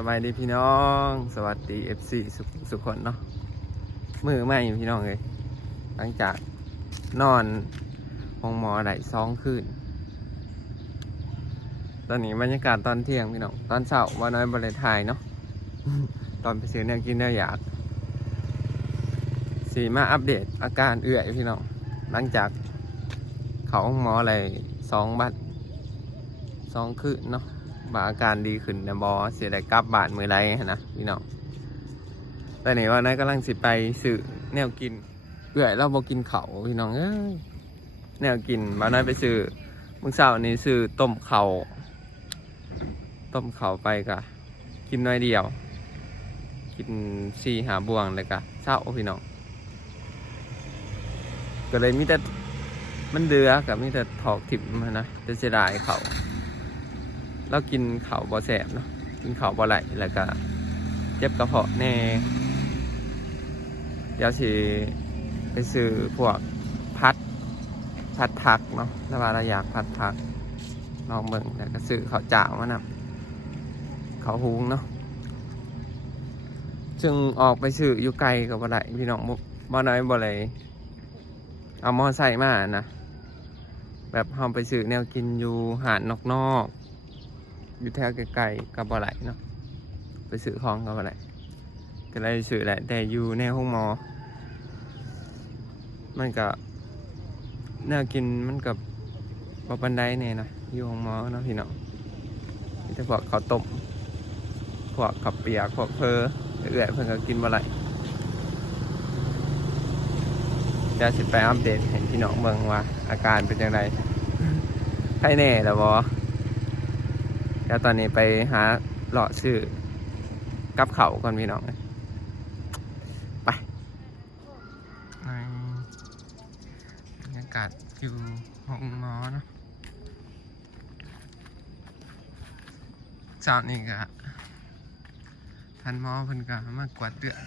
สบายดีพี่น้อง สวัสดี FC สุขสุขคนเนาะมือใหม่พี่น้องเลยหลังจากนอนห้องหมอได้สองคืน ตอนนี้บรรยากาศตอนเที่ยงพี่น้อง ตอนเช้าว่าน้อยบริทายเนาะตอนไปซื้อเนี่ยกินเนี่ยอยากสีมาอัปเดตอาการเอื่อยพี่น้องหลังจากเขาห้องหมออะไรสองบัดสองคืนเนาะ บาอาการดีขึ้นนะบอเสียดายกลับบาดมือไรนะพี่น้องแต่นี่ว่านั้นกำลังสิไปสื่อแนวกินเอื่อยเราบอกินเขาพี่น้องเอ้ยแนวกินบ้านน้อยไปซื้อมึงเช้านี้ซื้อต้มเขาต้มเขาไปกะกินน้อยเดียว กินสี่หาบวงเลยกะเช้าพี่น้องก็เลยมีแต่มันเดือกับมีแต่ถอกถิ่มนะจะเสียดายเขา เรากินข้าวบ่แสบเนาะกินข้าวบ่ไหลแล้วก็เจ็บกระเพาะแน่เดี๋ยวสิไปซื้อพวกพัดพัดผักเนาะถ้าว่าเราอยากพัดผักลองเบิ่งแล้วก็ซื้อข้าวจ่าวมานำข้าวหุงเนาะจึงออกไปซื้ออยู่ไกลกับบ่ได้พี่น้องบ่บ่น้อยบ่เลยเอามอไซค์มานะแบบเฮาไปซื้อแนวกินอยู่หาดนอกๆ อยู่แถวไกลๆกับบ่ไหลเนาะไปซื้อของกับบ่ไหลก็เลยซื้อแหละแต่อยู่ในห้องหมอ มันก็แนวกินมันกับบ่ปันไดเนี่ยนะอยู่ห้องหมอเนาะพี่น้องมีแต่พวกข้าวต้มพวกข้าวเปียกพวกเพอเอื่อยเพิ่นก็กินบ่ไหลเดี๋ยวสิไปอัปเดตให้พี่น้องเบิ่งว่าอาการเป็นยังไงใครแน่แล้วบ่เดี๋ยวตอนนี้ไปหาเลาะซื้อกับเขาก่อนพี่น้องไปในบรรยากาศอยู่ห้องหมอเนะเช้านี้ก็ทันหมอเพิ่นก็มากวาดเดือด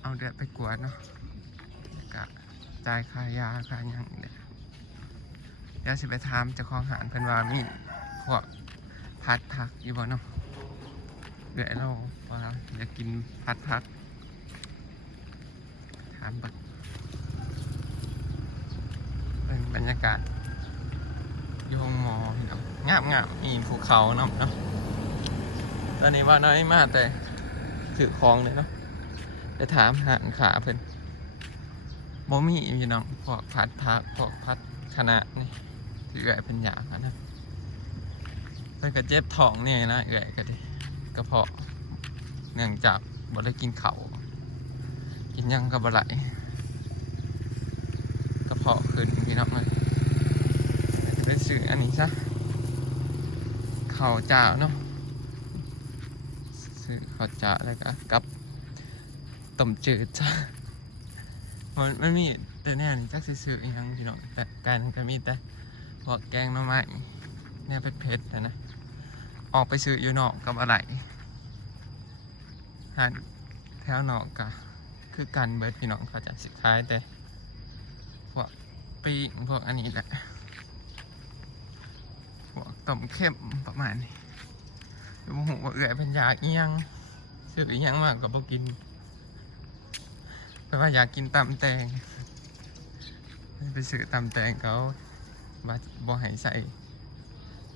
เอาเดือดไปกวาดเนาะก็จ่ายค่ายาค่ายังเนี่ยเดี๋ยวสิไปถามเจ้าของหารเพิ่นว่ามี พวกพัดผักอยู่บ่เนาะเดี๋ยวเราว่าอยากกินพัดผักถามบัดเป็นบรรยากาศยองมอพี่น้องามงามมีภูเขาเนาะเนาะตอนนี้ว่าน้อยมากแต่ถือคลองเลยเนาะไปถามหารขาเพิ่นบ่มีพี่น้องพวกพัดผักพวกพัดคณะนี่ถือไอ้เป็นอยากนะ มันก็เจ็บท้องนี่นะเอื่อยก็ดิกระเพาะเนื่องจากบ่ได้กินเขากินยังก็บ่ไหลกระเพาะขึ้นพี่น้องเลยไปซื้ออันนี้ซะข้าจ้าเนาะซื้อเข้าจ้าแล้วก็กับต้มจืดจ้ะมันไมันมีแต่แน่นี่จักสิซื้ออีหยังพี่น้องแต่การก็มีแต่พวกแกงน่อไม้เนี่ยเป็นเพชรนะนะ ออกไปซื้ออยู่นอกกับอะไรหานแถวนอกกะคือกันเบิร์ดพี่น้องเขาจะสิขายแต่พวกปีกพวกอันนี้แหละพวกต้มเข้มประมาณนี้ดูหูว่าเอื่อยเป็นยาเอียงซื้ออียงมากกับพกินเพราะว่าอยากกินตำแตงไปซื้อตำแตงเขาบาบ่ให้ใส่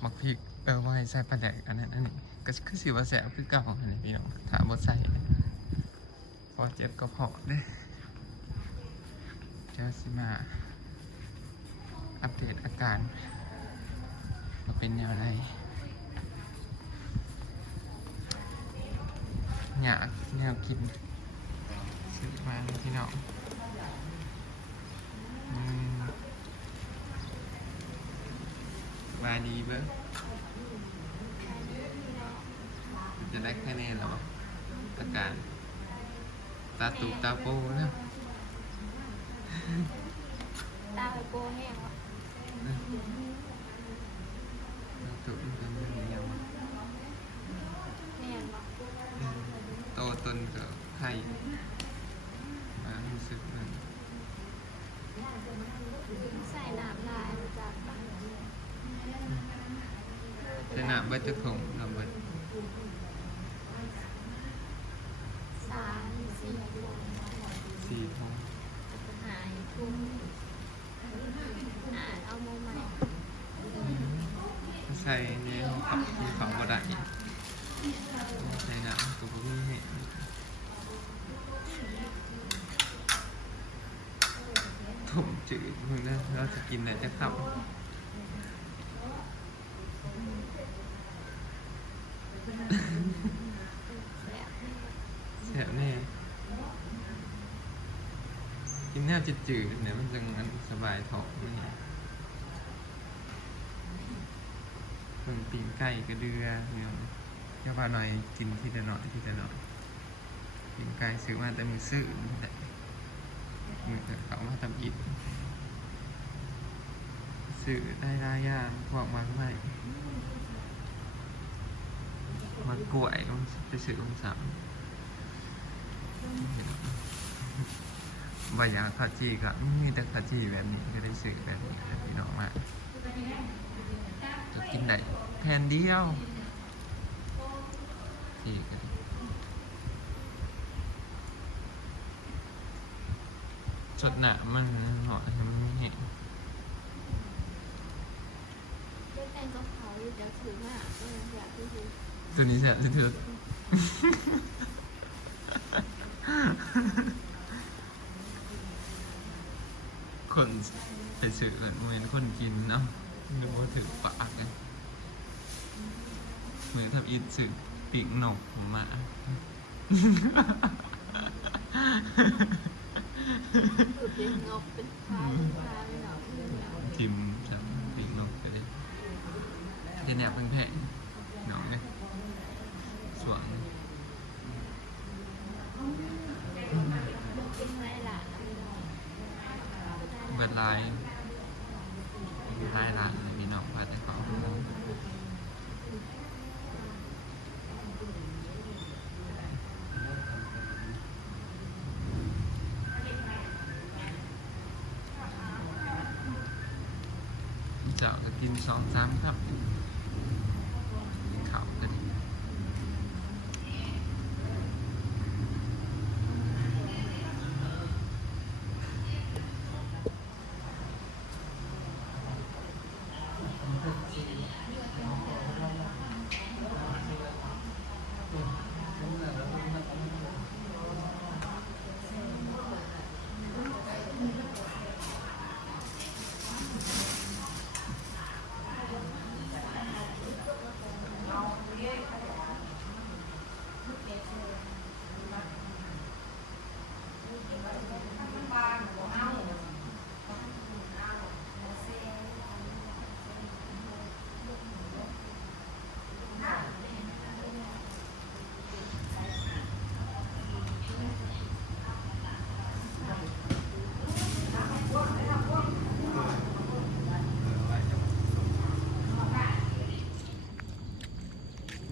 มักพริก เออว่าให้ใส่ปลาแดกอันนั้นอันนี้ก็คือสิว่าแสบคือเก่าอันนี้พี่น้องถาบ่ใส่พอเจ็บก็พอเด้เจ้าสิมา อัปเดตอาการว่าเป็นแนวไรอยากแนวกินซื้อมาพี่น้องมาดีเบ้อ จะได้แค่นี้เหรออาการตาตุกตาโปนะตาไปโกแห้งวะตาตุกมันเป็นยังไงวะแห้งวะโตตนกับไข่มารู้สึกมันใส่น้ำลายมาจากบ้านจะหนาเบิดจะถงทำเบิด เสี่โมง สี่โมง จะไปหาอีกทุ่มอ่าเอาโมงใหม่ ใส่ในห้องขับมีเขาก็ได้ใส่น้ำตัวพวกนี้เห็นถุงจืดมึงนะเราจะกินอะไรจะขับแสียแน่กินแนบจืดๆเนี่ยมันจะงั้นสบายท้องนี่เพิ่งปีนไก่กระเดือเนี่ยแค่าหน่อยกินทีละหน่อยทีละหน่อยปีนไก่ซื้อมาแต่มือซื้อนี่แหละมือเขามาทำอิฐซื้อได้หลายอย่างพวกมันไม่มันกล้วยมันไปซื้อของสามบอยากข้าวจีก็มีแต่ข้าวจีแบบนี้ก็ได้ซื้อแบบนี้พี่น้องมา กินได้แผ่นเดียวจีกันสดหนามันหาะให้มันไม่เห็นเล่นแป้งกับเขาอยู่จะถือมาก็อยากที่จะตัวนี้แสบที่สุดคนไปซื้อเหมือนคนกินเนาะ ดูว่าถือปากเลยเหมือนทำอินสื่อปีกหนกผมมาเป็นงอกเป็นพายเป็นพายเป็นหนอกเป็นหนอกทิมจับปีกนกไปเลยเทนแนบแพงๆหนองเนี่ยสวง เป็นไม้หลานเป็นหนอก เบิดลายลายร้านเลยพี่น้องว่าแต่เขา กินสองสามครับ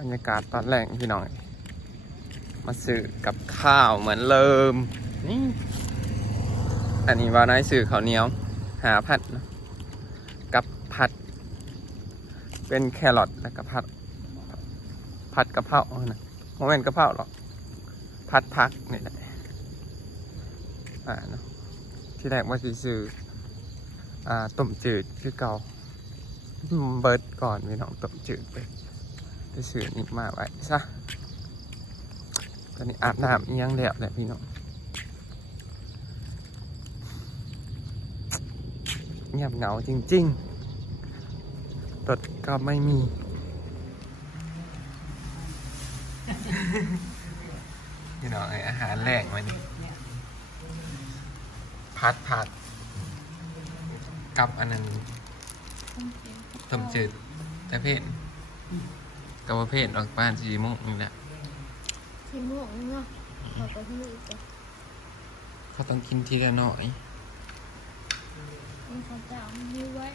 รรยากาศตอนแรกพี่น้องมาซื้อกับข้าวเหมือนเดิมนี่อันนี้ว่าน้อยซื้อข้าวเหนียว หาผัดนะกับผัด เป็นแครอทแล้วก็ผัด ผัดกะเพรานะโมเมนกะเพราหรอกผัดพักนี่แหละอ่าเนาะที่แรกว่าสิซื้ออ่าต้มจืดคือเก่าเบิร์ดก่อนพี่น้องต้มจืดไป ไปซื้อนี่มาไว้ซะตอนนี้อาบน้ำอิหยังแล้วแหละพี่น้องเงียบเหงาจริงๆรถก็ไม่มี พี่น้องไออาหารแรกมานี่พัดผัดกับอันนั้นต้มจืดแต่เพศ กับประเภทออกบ้านสีโมุกนี่แหละที่ม่วงเนาะเขาก็ที่อีกจ้ะเขาต้องกินทีละหน่อยนี่เขาจะเอามีไว้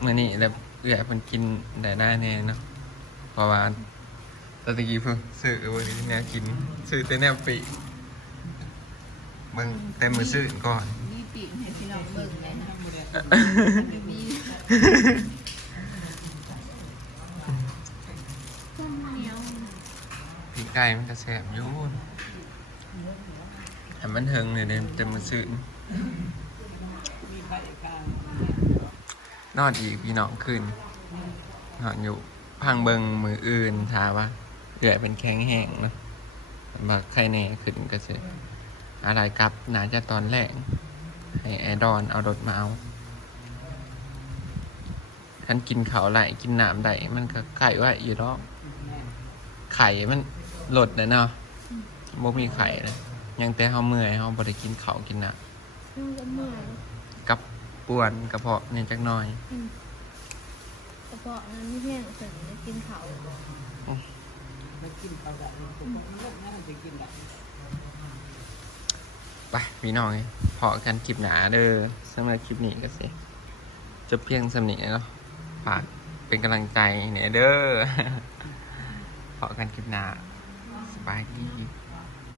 เมื่อนี้แล้วเอื่อยมันกินได้ได้แน่เนาะเพราะว่าตะกี้เพิ่งซื้อวันนี้แนวกินซื้อแต่แนวปีกเบิ่งเต็มมือซื้อก่อนมีปีกให้พี่น้องเบิ่งเลยนะมี ต้มเหนียว ปีกไก่มันจะแสบอยู่เให้มันเทิงเลยเดี๋ยวจะมาซื้อมีไฟกลางนอนอีกพี่น้องขึ้นนอนอยู่พังเบิงมืออื่นชาว่าเดือยเป็นแข็งแห้งเนะบักไข่แน่ขึ้นก็เสร็จอะไรกับน่าจะตอนแรก ให้แอดอนเอารถมาเอาท่านกินเขาไหลกินน้ำได้มันก็ไข่ไว้อยู่รอบไข่มัน หลดเลยเนาะบ่มีไข่เลยยังแต่เฮาเมื่อยเฮาบ่ได้กินเขาวกินน้มันก็เมื่อยำกับป่วนกระเพาะเนี่ยจักหน่อยกระเพาะนั้นไม่แห้งถึงจะกินเขามันกินเขาได้ผมบอกมันเลิกนะมันจะกินได้ไปพี่น้องเอ้ยพอกันคลิปหนาเด้อสำหรับคลิปนี้ก็สิจบเพียงสำนีเนาะฝากเป็นกำลังใจเนี่ยเด้อ พอกันคลิปหนา สบายดี